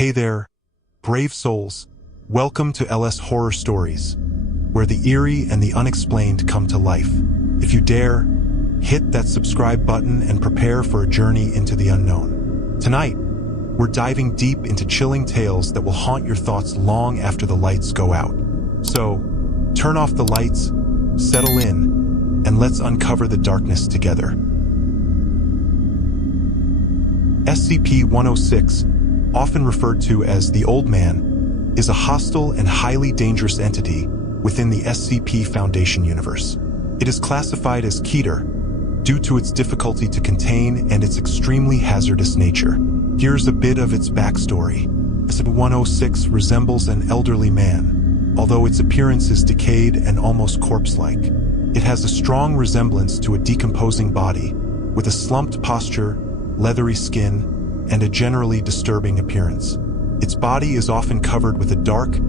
Hey there, brave souls. Welcome to LS Horror Stories, where the eerie and the unexplained come to life. If you dare, hit that subscribe button and prepare for a journey into the unknown. Tonight, we're diving deep into chilling tales that will haunt your thoughts long after the lights go out. So, turn off the lights, settle in, and let's uncover the darkness together. SCP-106, often referred to as the Old Man, is a hostile and highly dangerous entity within the SCP Foundation universe. It is classified as Keter due to its difficulty to contain and its extremely hazardous nature. Here's a bit of its backstory. SCP-106 resembles an elderly man, although its appearance is decayed and almost corpse-like. It has a strong resemblance to a decomposing body, with a slumped posture, leathery skin, and a generally disturbing appearance. Its body is often covered with a dark,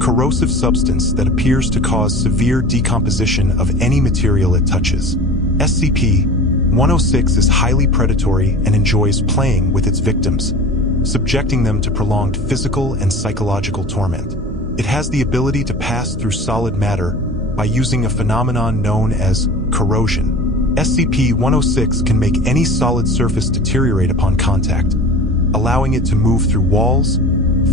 corrosive substance that appears to cause severe decomposition of any material it touches. SCP-106 is highly predatory and enjoys playing with its victims, subjecting them to prolonged physical and psychological torment. It has the ability to pass through solid matter by using a phenomenon known as corrosion. SCP-106 can make any solid surface deteriorate upon contact, allowing it to move through walls,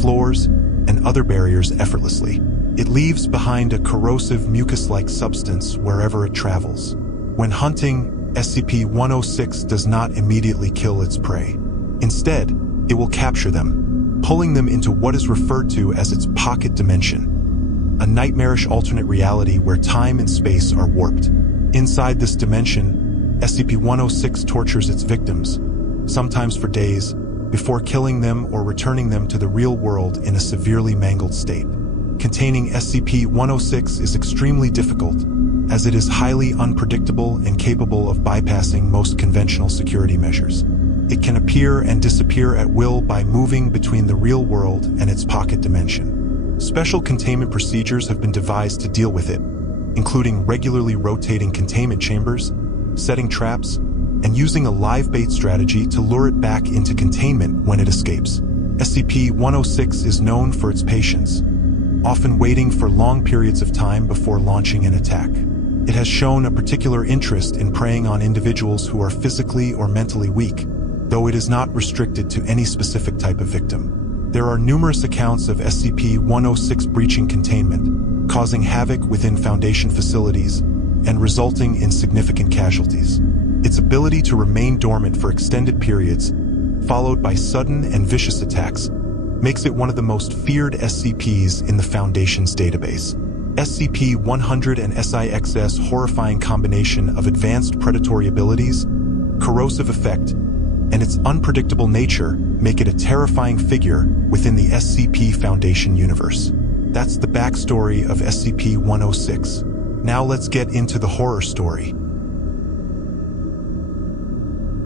floors, and other barriers effortlessly. It leaves behind a corrosive mucus-like substance wherever it travels. When hunting, SCP-106 does not immediately kill its prey. Instead, it will capture them, pulling them into what is referred to as its pocket dimension, a nightmarish alternate reality where time and space are warped. Inside this dimension, SCP-106 tortures its victims, sometimes for days, before killing them or returning them to the real world in a severely mangled state. Containing SCP-106 is extremely difficult, as it is highly unpredictable and capable of bypassing most conventional security measures. It can appear and disappear at will by moving between the real world and its pocket dimension. Special containment procedures have been devised to deal with it, including regularly rotating containment chambers, setting traps, and using a live bait strategy to lure it back into containment when it escapes. SCP-106 is known for its patience, often waiting for long periods of time before launching an attack. It has shown a particular interest in preying on individuals who are physically or mentally weak, though it is not restricted to any specific type of victim. There are numerous accounts of SCP-106 breaching containment, causing havoc within Foundation facilities, and resulting in significant casualties. Its ability to remain dormant for extended periods, followed by sudden and vicious attacks, makes it one of the most feared SCPs in the Foundation's database. SCP-100 and SIX's horrifying combination of advanced predatory abilities, corrosive effect, and its unpredictable nature make it a terrifying figure within the SCP Foundation universe. That's the backstory of SCP-106. Now let's get into the horror story.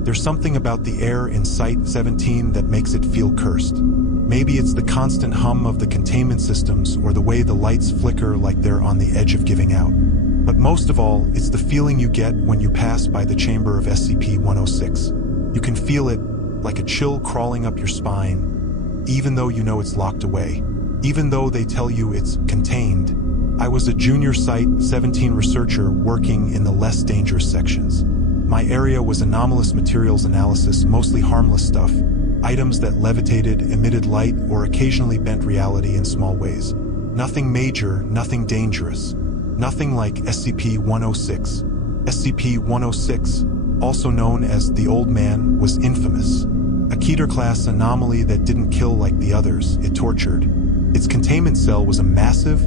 There's something about the air in Site-17 that makes it feel cursed. Maybe it's the constant hum of the containment systems or the way the lights flicker like they're on the edge of giving out. But most of all, it's the feeling you get when you pass by the chamber of SCP-106. You can feel it like a chill crawling up your spine, even though you know it's locked away, even though they tell you it's contained. I was a junior Site-17 researcher working in the less dangerous sections. My area was anomalous materials analysis, mostly harmless stuff, items that levitated, emitted light, or occasionally bent reality in small ways. Nothing major, nothing dangerous. Nothing like SCP-106. SCP-106, also known as the Old Man, was infamous. A Keter-class anomaly that didn't kill like the others, it tortured. Its containment cell was a massive,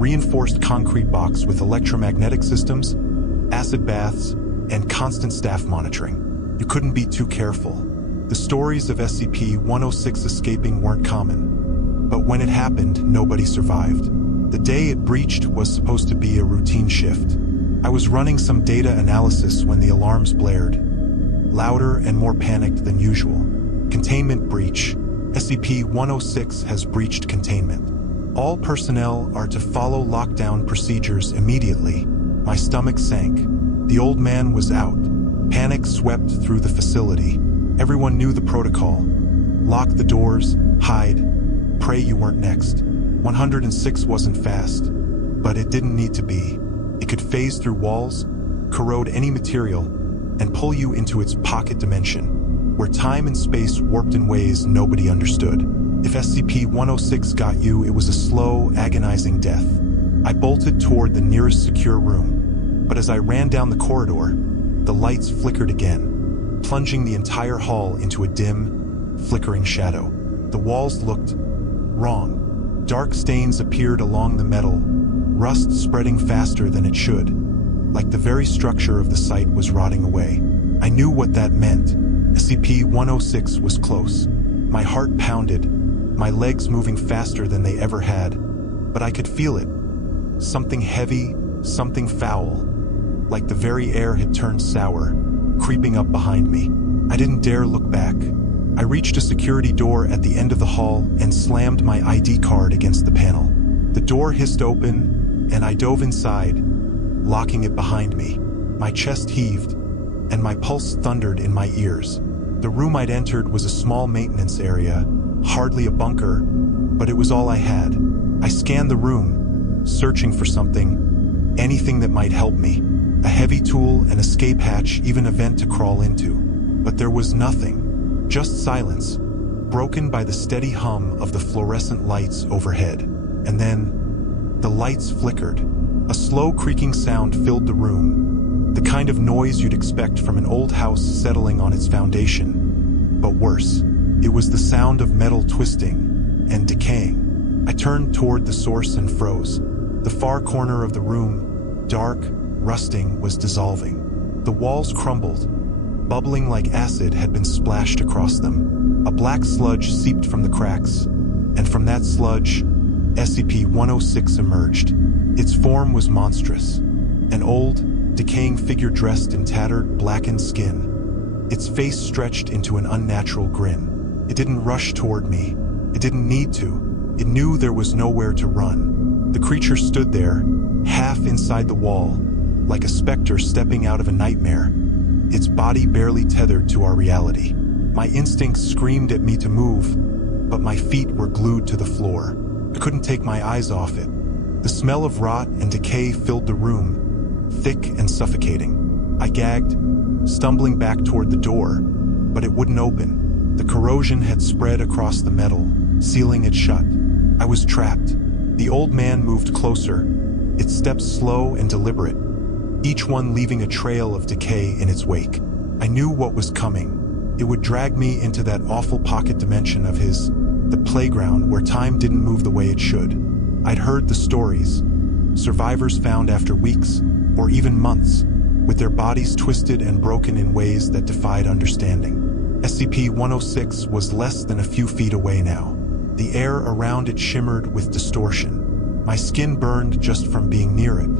reinforced concrete box with electromagnetic systems, acid baths, and constant staff monitoring. You couldn't be too careful. The stories of SCP-106 escaping weren't common, but when it happened, nobody survived. The day it breached was supposed to be a routine shift. I was running some data analysis when the alarms blared, louder and more panicked than usual. Containment breach. SCP-106 has breached containment. All personnel are to follow lockdown procedures immediately. My stomach sank. The Old Man was out. Panic swept through the facility. Everyone knew the protocol. Lock the doors, hide, pray you weren't next. 106 wasn't fast, but it didn't need to be. It could phase through walls, corrode any material, and pull you into its pocket dimension, where time and space warped in ways nobody understood. If SCP-106 got you, it was a slow, agonizing death. I bolted toward the nearest secure room, but as I ran down the corridor, the lights flickered again, plunging the entire hall into a dim, flickering shadow. The walls looked wrong. Dark stains appeared along the metal, rust spreading faster than it should, like the very structure of the site was rotting away. I knew what that meant. SCP-106 was close. My heart pounded, my legs moving faster than they ever had, but I could feel it. Something heavy, something foul, like the very air had turned sour, creeping up behind me. I didn't dare look back. I reached a security door at the end of the hall and slammed my ID card against the panel. The door hissed open, and I dove inside, locking it behind me. My chest heaved, and my pulse thundered in my ears. The room I'd entered was a small maintenance area, hardly a bunker, but it was all I had. I scanned the room, searching for something, anything that might help me. A heavy tool, an escape hatch, even a vent to crawl into. But there was nothing, just silence, broken by the steady hum of the fluorescent lights overhead. And then, the lights flickered. A slow creaking sound filled the room, the kind of noise you'd expect from an old house settling on its foundation. But worse, it was the sound of metal twisting and decaying. I turned toward the source and froze. The far corner of the room, dark, rusting, was dissolving. The walls crumbled, bubbling like acid had been splashed across them. A black sludge seeped from the cracks, and from that sludge, SCP-106 emerged. Its form was monstrous, an old, decaying figure dressed in tattered, blackened skin. Its face stretched into an unnatural grin. It didn't rush toward me. It didn't need to. It knew there was nowhere to run. The creature stood there, half inside the wall, like a specter stepping out of a nightmare, its body barely tethered to our reality. My instincts screamed at me to move, but my feet were glued to the floor. I couldn't take my eyes off it. The smell of rot and decay filled the room, thick and suffocating. I gagged, stumbling back toward the door, but it wouldn't open. The corrosion had spread across the metal, sealing it shut. I was trapped. The old man moved closer, its steps slow and deliberate, each one leaving a trail of decay in its wake. I knew what was coming. It would drag me into that awful pocket dimension of his, the playground where time didn't move the way it should. I'd heard the stories, survivors found after weeks, or even months, with their bodies twisted and broken in ways that defied understanding. SCP-106 was less than a few feet away now. The air around it shimmered with distortion. My skin burned just from being near it.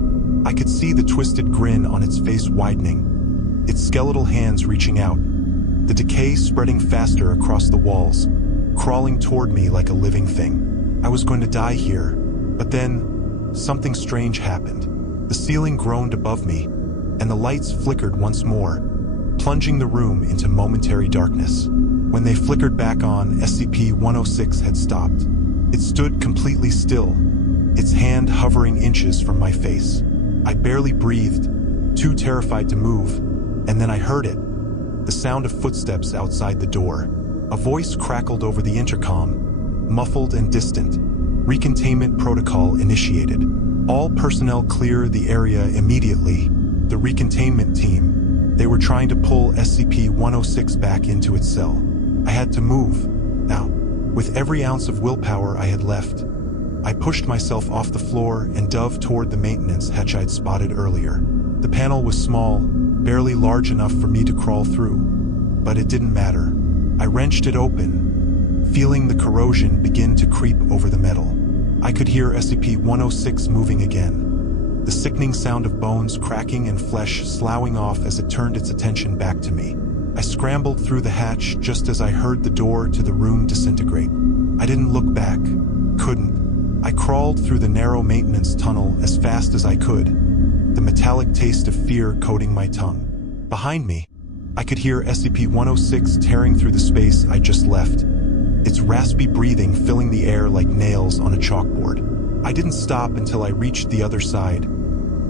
I could see the twisted grin on its face widening, its skeletal hands reaching out, the decay spreading faster across the walls, crawling toward me like a living thing. I was going to die here, but then something strange happened. The ceiling groaned above me, and the lights flickered once more, plunging the room into momentary darkness. When they flickered back on, SCP-106 had stopped. It stood completely still, its hand hovering inches from my face. I barely breathed, too terrified to move, and then I heard it, the sound of footsteps outside the door. A voice crackled over the intercom, muffled and distant. Recontainment protocol initiated. All personnel clear the area immediately. The recontainment team. They were trying to pull SCP-106 back into its cell. I had to move. Now, with every ounce of willpower I had left, I pushed myself off the floor and dove toward the maintenance hatch I'd spotted earlier. The panel was small, barely large enough for me to crawl through, but it didn't matter. I wrenched it open, feeling the corrosion begin to creep over the metal. I could hear SCP-106 moving again, the sickening sound of bones cracking and flesh sloughing off as it turned its attention back to me. I scrambled through the hatch just as I heard the door to the room disintegrate. I didn't look back, couldn't. I crawled through the narrow maintenance tunnel as fast as I could, the metallic taste of fear coating my tongue. Behind me, I could hear SCP-106 tearing through the space I just left, its raspy breathing filling the air like nails on a chalkboard. I didn't stop until I reached the other side,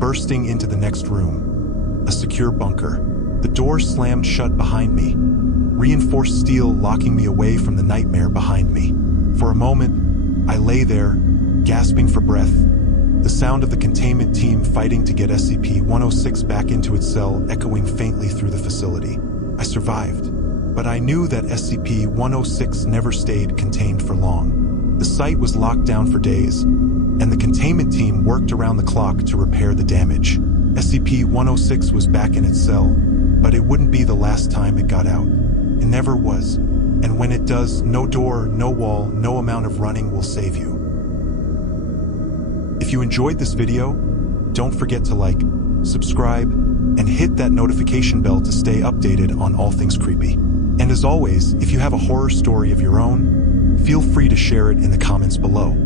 bursting into the next room, a secure bunker. The door slammed shut behind me, reinforced steel locking me away from the nightmare behind me. For a moment, I lay there, gasping for breath, the sound of the containment team fighting to get SCP-106 back into its cell echoing faintly through the facility. I survived, but I knew that SCP-106 never stayed contained for long. The site was locked down for days, and the containment team worked around the clock to repair the damage. SCP-106 was back in its cell, but it wouldn't be the last time it got out. It never was. And when it does, no door, no wall, no amount of running will save you. If you enjoyed this video, don't forget to like, subscribe, and hit that notification bell to stay updated on all things creepy. And as always, if you have a horror story of your own, feel free to share it in the comments below.